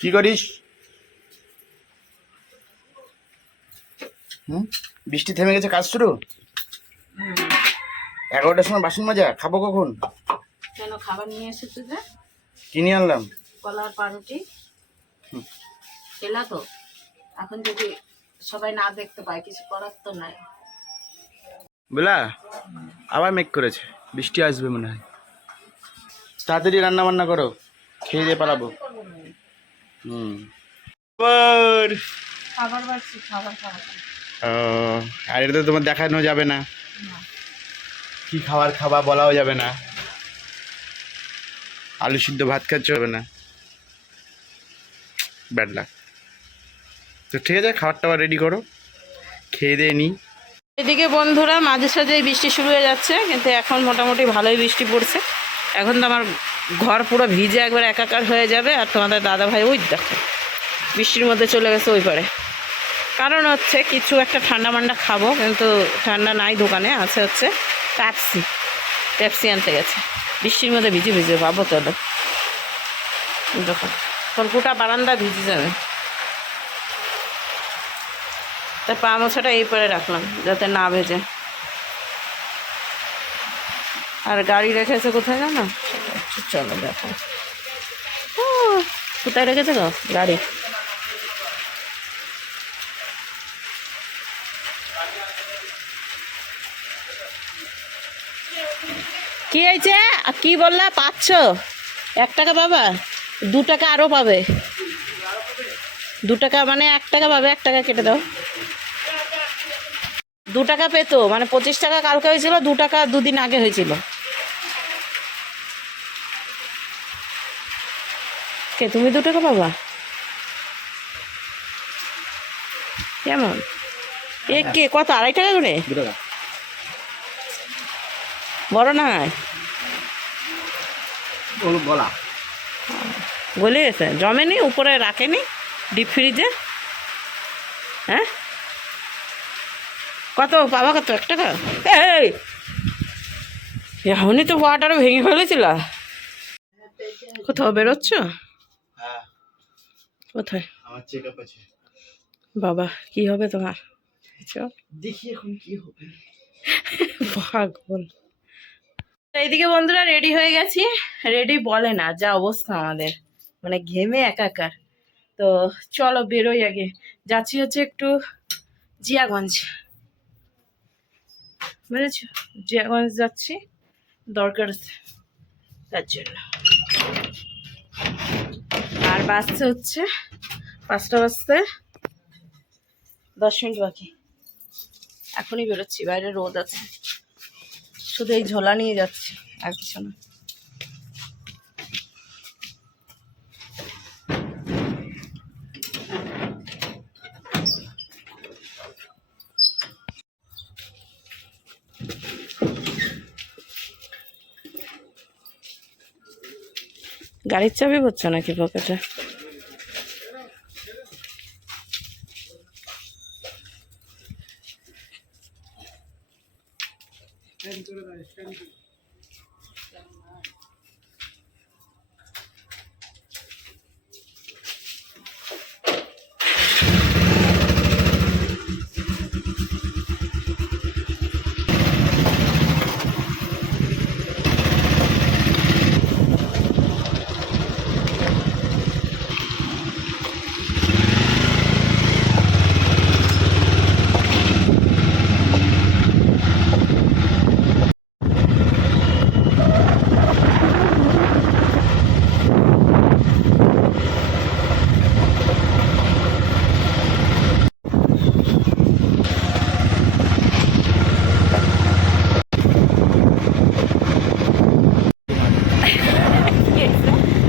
কি করিস? বৃষ্টি থেমে গেছে, কাজ শুরু। 11টার সময় বাসন মাজা, খাবো কখন? কেন খাবার নিয়ে এসেছো যে? কিনে আনলাম কলার পাউরুটি খেলা তো, এখন যদি সবাই না দেখতে পায় কিছু করার তো নাই। বেলা আবার মেঘ করেছে, বৃষ্টি আসবে মনে হয়। তাড়াতাড়ি রান্না বান্না করো, খেয়ে দিয়ে পালাবো। খাবার বাড়ছি, খাবার খাবার ও, আর এটা তো তোমার দেখানো যাবে না, কি খাবার খাবা বলাও যাবে না। আলু সিদ্ধ ভাত খাচ্ছ হবে না, ব্যাড লাক। তো ঠিক আছে, খাবার টাবার রেডি করো, খেয়ে দিয়ে নিই। এদিকে বন্ধুরা মাঝে সাঝে বৃষ্টি শুরু হয়ে যাচ্ছে, কিন্তু এখন মোটামুটি ভালোই বৃষ্টি পড়ছে। এখন তো আমার ঘর পুরো ভিজে একবার একাকার হয়ে যাবে। আর তোমাদের দাদা ভাই ওই দেখো বৃষ্টির মধ্যে চলে গেছে ওই পারে। কারণ হচ্ছে কিছু একটা ঠান্ডা মান্ডা খাবো, কিন্তু ঠান্ডা নাই দোকানে, আছে হচ্ছে পেপসি আনতে গেছে। বৃষ্টির মধ্যে ভিজে ভিজে ভাবো তাহলে, দেখো তোর গোটা বারান্দা ভিজে যাবে। তাই পা মোছাটা এই পরে রাখলাম যাতে না ভেজে। আর গাড়ি রেখেছে কোথায় জানো? চলো দেখো কোথায় রেখেছে গো গাড়ি। কি হয়েছে? কি বললা? 500? 1 টাকা পাবা, 2 টাকা আরও পাবে। 2 টাকা মানে 1 টাকা পাবে, 1 টাকা কেটে দাও। 2 টাকা পেতো, মানে 25 টাকা কালকে হয়েছিল, 2 টাকা 2 দিন আগে হয়েছিল। কে তুমি 2 টাকা পাবা? কেমন এ কে কত? 2.5 টাকা করে? বড় নাই গলা গলে গেছে, জমেনি, উপরে রাখেনি ডিপ ফ্রিজে। হ্যাঁ কত পাবা? কত? 1 টাকা? এই এখনই তো ওয়াটারও ভেঙে ফেলেছিল। কোথাও বেরোচ্ছ? হ্যাঁ, কোথায়? আমার চেকআপ আছে। বাবা কি হবে তোমার? চল দেখি এখন কি হবে। পাগল। এইদিকে বন্ধুরা রেডি হয়ে গেছি। রেডি বলে না, যা অবস্থা আমাদের, মানে ঘেমে একাকার। তো চলো বেরোই। আগে যাচ্ছি হচ্ছে একটু জিয়াগঞ্জ, বুঝেছ? জিয়াগঞ্জ যাচ্ছি, দরকার আছে তার জন্য। আর বাসছে হচ্ছে 5টা বাজতে 10 মিনিট বাকি। এখনই বেরোচ্ছি, বাইরে রোদ আছে, শুধু এই ঝোলা নিয়ে যাচ্ছি, আর কিছু না। গাড়ির চাবি পড়ছে নাকি পকেটে?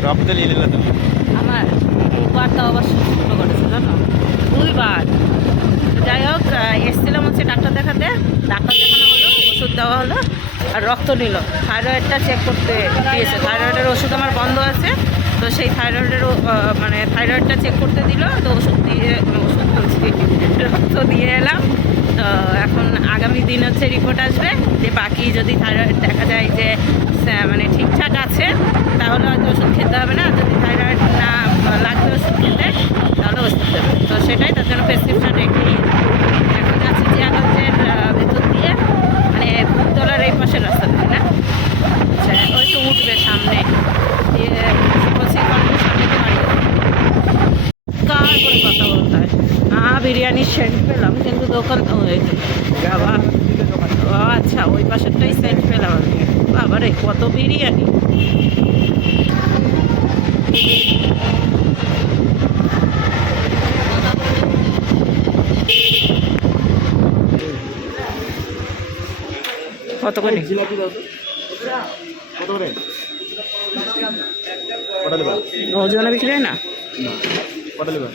রক্ত নিয়ে নিল তুমি। আমার 2বার তো আবার শুরু করেছে জানো, 2বার। যাই হোক এসেছিলাম হচ্ছে ডাক্তার দেখাতে, ডাক্তার দেখানো হলো, ওষুধ দেওয়া হলো, আর রক্ত নিল। থাইরয়েডটা চেক করতে দিয়েছে, থাইরয়েডের ওষুধ আমার বন্ধ আছে, তো সেই থাইরয়েডের মানে থাইরয়েডটা চেক করতে দিল। তো ওষুধ বলছি, রক্ত দিয়ে এলাম। তো এখন আগামী দিন হচ্ছে রিপোর্ট আসবে, যে বাকি যদি থাইরয়েড দেখা যায় যে মানে ঠিকঠাক আছে, তাহলে হয়তো ওষুধ খেতে হবে না। যদি থাইরয়েড না লাগবে ওষুধ বিরিয়ানির সেন্ট পেলাম, কিন্তু দোকান তো হয়েছে বাবা। ও আচ্ছা, ওই পাশেরটাই সেন্ট পেলাম আমি। বাবা রে, কত বিরিয়ানি! কত করে? জিলাপি দাও তো। কত করে? কটা নেবা? ওজনে বিক্রি হয় না? কটা নেবা?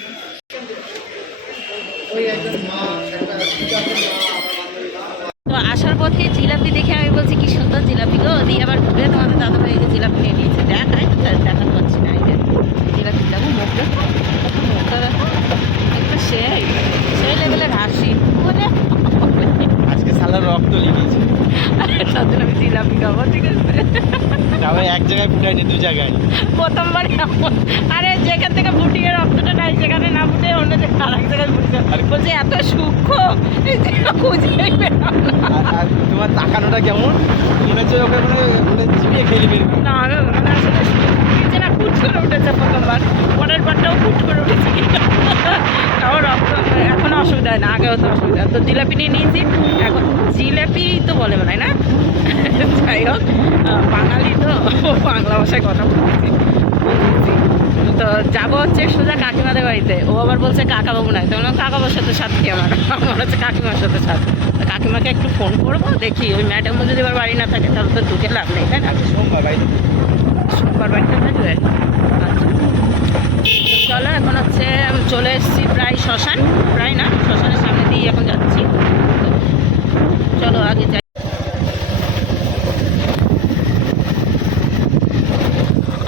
তো আসার পথে জিলাপি দেখে আমি বলছি কি সুন্দর জিলাপি গো, দিয়ে আবার ঘুরে তোমাদের দাদা ভাই জিলাপি নিয়ে নিয়েছে। দেখাই দেখাতে পারছি না, এই যে জিলাপি দেখো, মুখটা মুখটা দেখো, একটু সেই সেই লেভেলের হাসি বলে আজকে সালার রক্ত লেগেছে। তার জন্য আমি জিলাপি খাবো, ঠিক আছে? তারপরে এক জায়গায় ফুটাইনি, দু জায়গায়। প্রথমবার এমন। আরে যেখান থেকে ফুটিয়ে রক্তটা নাই সেখানে না ফুটে অন্য জায়গায় আর এক জায়গায় ফুটছে। বলছে এত সূক্ষ্ম, খুঁজেই পেলাম না। আর তোমার তাকানোটা কেমন মনে হচ্ছে ওকে মানে চিবিয়ে খেয়ে নেবে। না মানে আসলে নিচে না ফুট করে উঠেছে প্রথমবার, পরের বারটাও ফুট করে উঠেছে। তাও রক্ত এখনো অসুবিধা হয় না, আগেও তো অসুবিধা। তো জিলাপি নিয়ে নিয়েছি এখন। জিলাপি তো বলে মনে হয় না, যাই হোক বাঙালি তো বাংলা ভাষায় কথা বলছি। তো যাবো হচ্ছে সোজা কাকিমাদের বাড়িতে। ও আবার বলছে কাকাবাবু নাই, তো কাকাবাবুর সাথে সাথী আমার হচ্ছে কাকিমার সাথে সাথী। কাকিমাকে একটু ফোন করবো, দেখি ওই ম্যাডামও যদি আবার বাড়ি না থাকে তাহলে তো ঢুকে লাভ নেই, তাই না? সোমবার বাড়িতে, সোমবার বাড়িতে থাকবে। আচ্ছা, চলো এখন হচ্ছে চলে এসেছি প্রায় শ্মশান, প্রায় না, শ্মশানের সামনে দিয়ে এখন যাচ্ছি। চলো আগে যাই।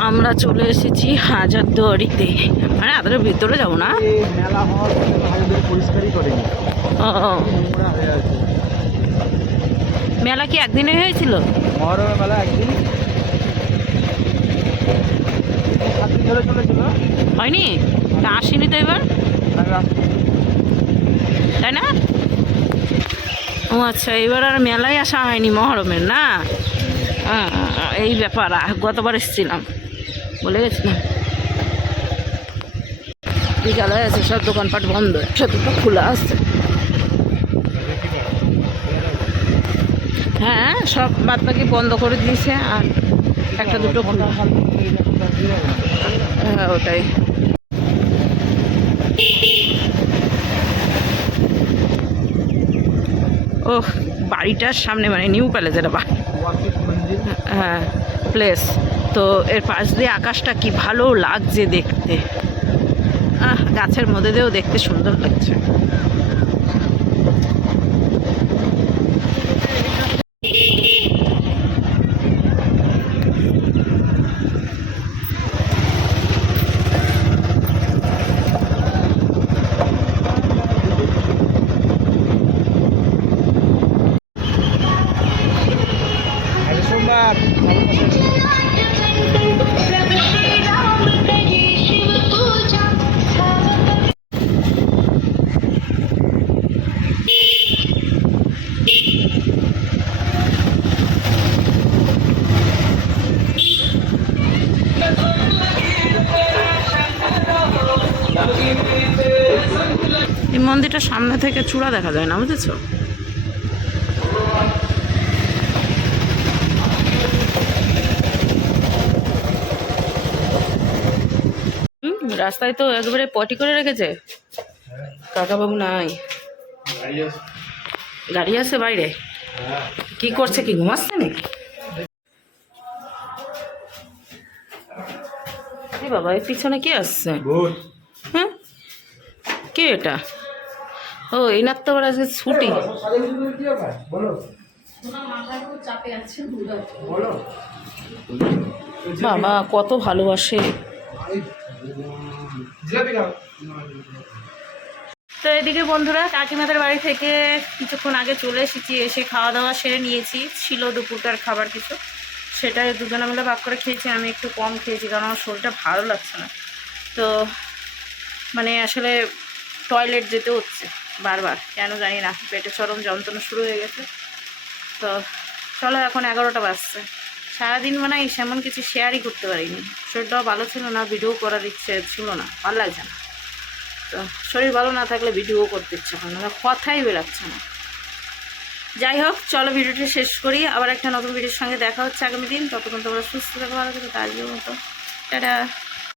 আমরা চলে এসেছি হাজারদুয়ারিতে, মানে আদারের ভিতরে যাবো না। মেলা হওয়ার হাজারদুয়ারি পরিষ্কারই করেনি, ও নোংরা হয়ে আছে। মেলা কি একদিনে হয়েছিল? মহরমের মেলা একদিন, 7 দিন ধরে চলেছিল। হয়নি? তা আসিনি তো এবার, তাই না? ও আচ্ছা, এবার আর মেলায় আসা হয়নি মহরমের, না? এই ব্যাপার। গতবার এসেছিলাম, বলে গেছিলাম। বিকাল হয়ে আছে, সব দোকানপাট বন্ধ, সাথে তো খোলা আছে। হ্যাঁ, সব বাদ বাকি বন্ধ করে দিয়েছে, আর একটা দুটো খোলা। হ্যাঁ ওটাই। ওহ, বাড়িটার সামনে মানে নিউ প্যালেসের হ্যাঁ প্লেস, তো এর পাশ দিয়ে আকাশটা কি ভালো লাগছে দেখতে। গাছের মধ্যে দিয়েও দেখতে সুন্দর লাগছে। সোমবার এই মন্দিরটা সামনে থেকে চূড়া দেখা যায় না, বুঝেছো? রাস্তায় তো একবারে পটি করে রেখেছে। কাকাবাবু নাই, গাড়ি আছে বাইরে। কি করছে, কি ঘুমাচ্ছে নাকি? বাবা, এর পিছনে কে আসছে? হ্যাঁ, কে এটা? ও এনার তো আবার আজকে ছুটি। বাবা কত ভালোবাসে। তো এদিকে বন্ধুরা, কাকিমাদের বাড়ি থেকে কিছুক্ষণ আগে চলে এসেছি, এসে খাওয়া দাওয়া সেরে নিয়েছি। ছিল দুপুরকার খাবার কিছু, সেটাই দুজনে মিলে ভাগ করে খেয়েছি। আমি একটু কম খেয়েছি কারণ আমার শরীরটা ভালো লাগছে না। তো মানে আসলে টয়লেট যেতে হচ্ছে বারবার, কেন জানি না, পেটে চরম যন্ত্রণা শুরু হয়ে গেছে। তো চলো, এখন 11টা বাজছে। সারাদিন মানে সেমন কিছু শেয়ারই করতে পারিনি, শরীরটাও ভালো ছিল না, ভিডিও করার ইচ্ছে ছিল না, ভালো লাগছে না। তো তো শরীর ভালো না থাকলে ভিডিও করতে ইচ্ছা করে না, কথাই বেরাচ্ছে না। যাই হোক, চলো ভিডিওটি শেষ করি, আবার একটা নতুন ভিডিওর সঙ্গে দেখা হচ্ছে আগামী দিন। ততক্ষণ তোমরা সুস্থ থাকো, ভালো থাকো, আজকের মতো টাটা।